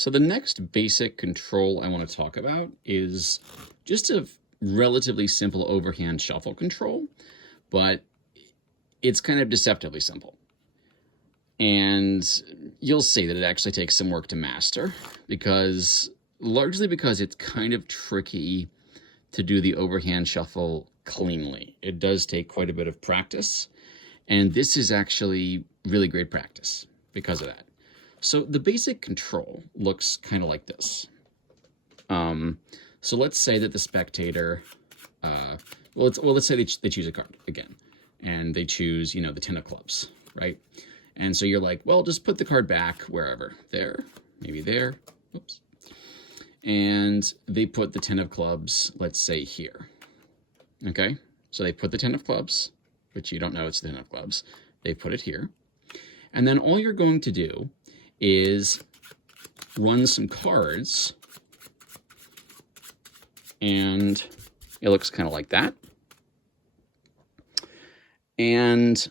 So the next basic control I want to talk about is just a relatively simple overhand shuffle control, but it's kind of deceptively simple. And you'll see that it actually takes some work to master, largely because it's kind of tricky to do the overhand shuffle cleanly. It does take quite a bit of practice, and this is actually really great practice because of that. So the basic control looks kind of like this. So let's say that the spectator, let's say they choose a card again, and they choose, the 10 of clubs, right? And so you're like, well, just put the card back wherever, there, maybe there, oops. And they put the 10 of clubs, let's say here, okay? So they put the 10 of clubs, but you don't know it's the 10 of clubs. They put it here. And then all you're going to do is run some cards, and it looks kind of like that. And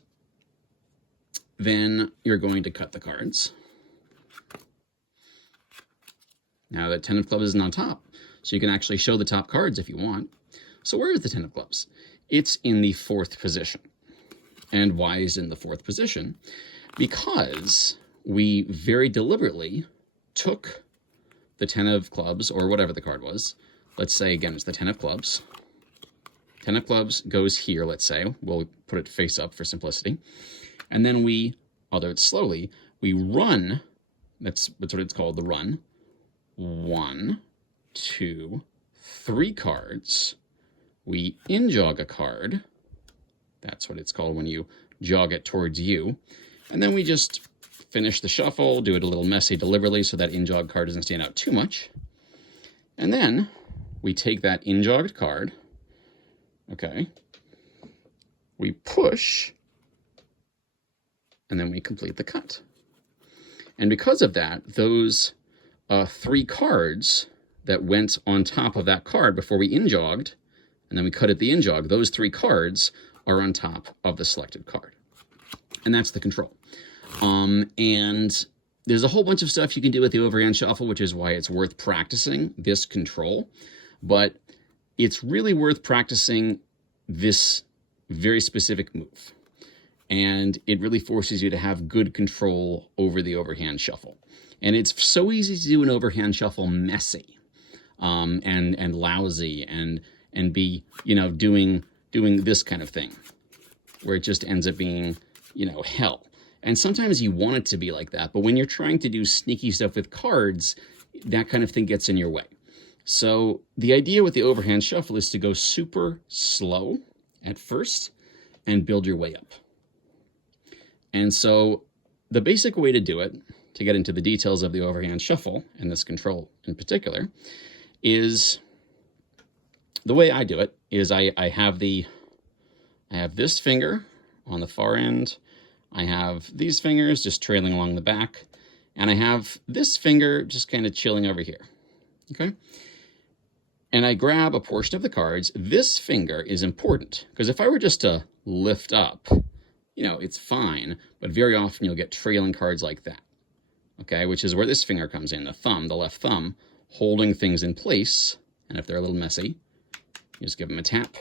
then you're going to cut the cards. Now that 10 of clubs isn't on top, so you can actually show the top cards if you want. So where is the 10 of clubs? It's in the 4th position. And why is it in the 4th position? Because we very deliberately took the 10 of clubs, or whatever the card was. Let's say, again, it's the 10 of clubs. 10 of clubs goes here, let's say. We'll put it face up for simplicity. And then we, although it's slowly, we run, that's what it's called, the run. 1, 2, 3 cards. We in-jog a card. That's what it's called when you jog it towards you. And then we just finish the shuffle, do it a little messy deliberately so that in-jog card doesn't stand out too much. And then we take that in-jogged card, okay, we push, and then we complete the cut. And because of that, those 3 cards that went on top of that card before we in-jogged, and then we cut at the in-jog, those 3 cards are on top of the selected card. And that's the control. And there's a whole bunch of stuff you can do with the overhand shuffle, which is why it's worth practicing this control. But it's really worth practicing this very specific move. And it really forces you to have good control over the overhand shuffle. And it's so easy to do an overhand shuffle messy and lousy and be, doing this kind of thing, where it just ends up being, hell. And sometimes you want it to be like that, but when you're trying to do sneaky stuff with cards, that kind of thing gets in your way. So the idea with the overhand shuffle is to go super slow at first and build your way up. And so the basic way to do it, to get into the details of the overhand shuffle, and this control in particular, is the way I do it is I have this finger on the far end, I have these fingers just trailing along the back, and I have this finger just kind of chilling over here, okay? And I grab a portion of the cards. This finger is important, because if I were just to lift up, it's fine, but very often you'll get trailing cards like that, okay? Which is where this finger comes in, the left thumb, holding things in place, and if they're a little messy, you just give them a tap.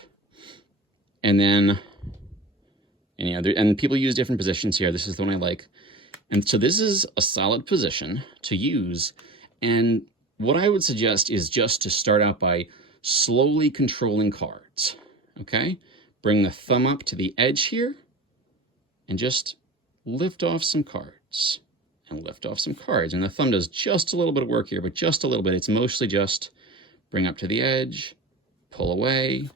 And then, and people use different positions here. This is the one I like. And so this is a solid position to use. And what I would suggest is just to start out by slowly controlling cards, okay? Bring the thumb up to the edge here and just lift off some cards and lift off some cards. And the thumb does just a little bit of work here, but just a little bit. It's mostly just bring up to the edge, pull away,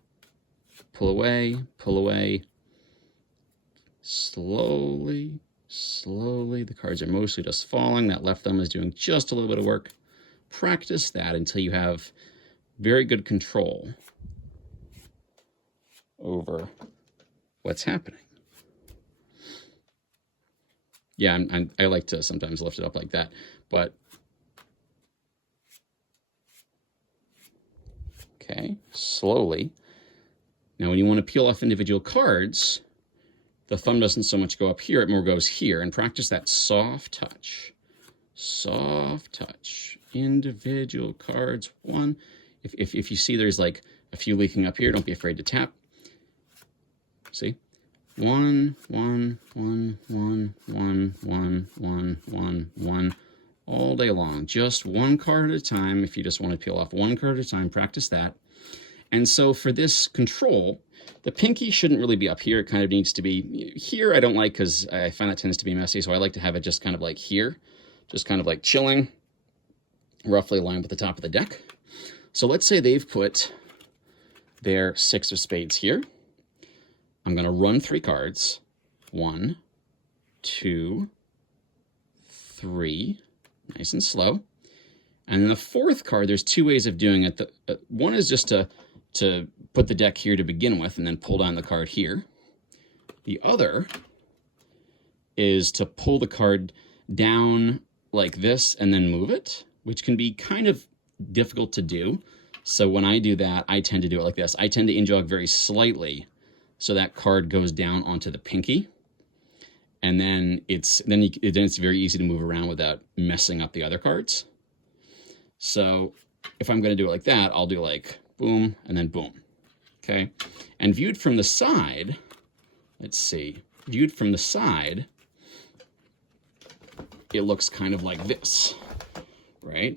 pull away, pull away. Slowly, slowly. The cards are mostly just falling. That left thumb is doing just a little bit of work. Practice that until you have very good control over what's happening. Yeah, I like to sometimes lift it up like that, but okay, slowly. Now, when you want to peel off individual cards, the thumb doesn't so much go up here, it more goes here, and practice that soft touch. Soft touch. individual cards. One. If you see there's like a few leaking up here, don't be afraid to tap. See? 1, 1, 1, 1, 1, 1, 1, 1, 1, all day long. Just one card at a time. If you just want to peel off one card at a time, practice that. And so for this control, the pinky shouldn't really be up here. It kind of needs to be here. I don't like because I find that tends to be messy. So I like to have it just kind of like here, just kind of like chilling, roughly aligned with the top of the deck. So let's say they've put their 6 of spades here. I'm going to run 3 cards. 1, 2, 3. Nice and slow. And then the 4th card, there's 2 ways of doing it. One is just to put the deck here to begin with and then pull down the card here. The other is to pull the card down like this and then move it, which can be kind of difficult to do. So when I do that, I tend to do it like this. I tend to in-jog very slightly so that card goes down onto the pinky. And then it's very easy to move around without messing up the other cards. So if I'm going to do it like that, I'll do like boom and then boom. Okay. And viewed from the side, let's see, viewed from the side, it looks kind of like this, right?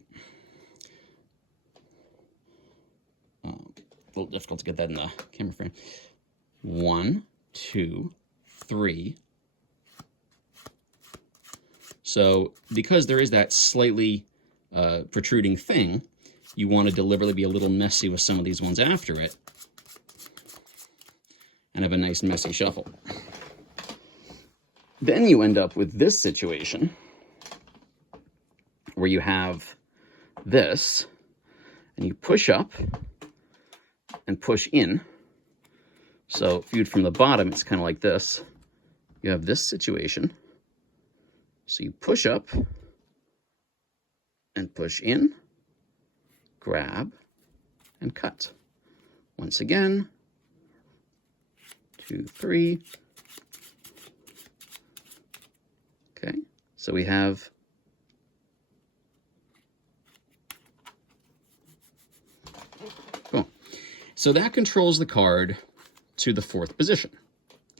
A little difficult to get that in the camera frame. 1, 2, 3. So because there is that slightly protruding thing, you want to deliberately be a little messy with some of these ones after it and have a nice messy shuffle. Then you end up with this situation where you have this and you push up and push in. So viewed from the bottom, it's kind of like this. You have this situation. So you push up and push in, grab, and cut. Once again, 2, 3. Okay, so we have cool. So that controls the card to the 4th position.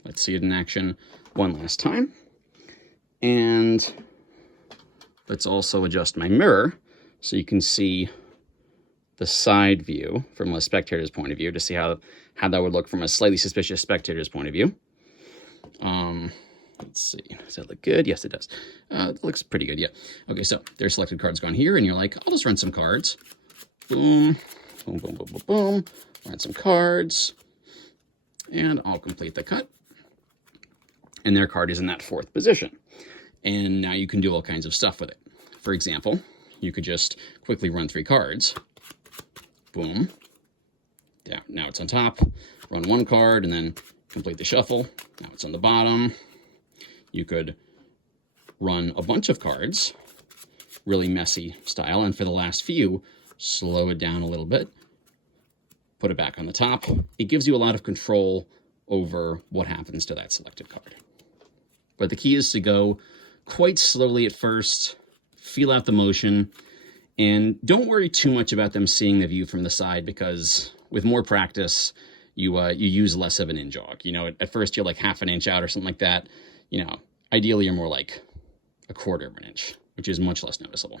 Let's see it in action one last time. And let's also adjust my mirror so you can see the side view from a spectator's point of view to see how that would look from a slightly suspicious spectator's point of view. Let's see. Does that look good? Yes, it does. It looks pretty good, yeah. Okay, so there's selected cards gone here, and you're like, I'll just run some cards. Boom, boom, boom, boom, boom, boom. Run some cards, and I'll complete the cut. And their card is in that 4th position. And now you can do all kinds of stuff with it. For example, you could just quickly run 3 cards. Boom. Yeah, now it's on top. Run 1 card and then complete the shuffle. Now it's on the bottom. You could run a bunch of cards, really messy style. And for the last few, slow it down a little bit. Put it back on the top. It gives you a lot of control over what happens to that selected card. But the key is to go quite slowly at first, feel out the motion, and don't worry too much about them seeing the view from the side, because with more practice, you use less of an in-jog. You know, at first you're like half an inch out or something like that. You know, ideally you're more like 1/4 of an inch, which is much less noticeable.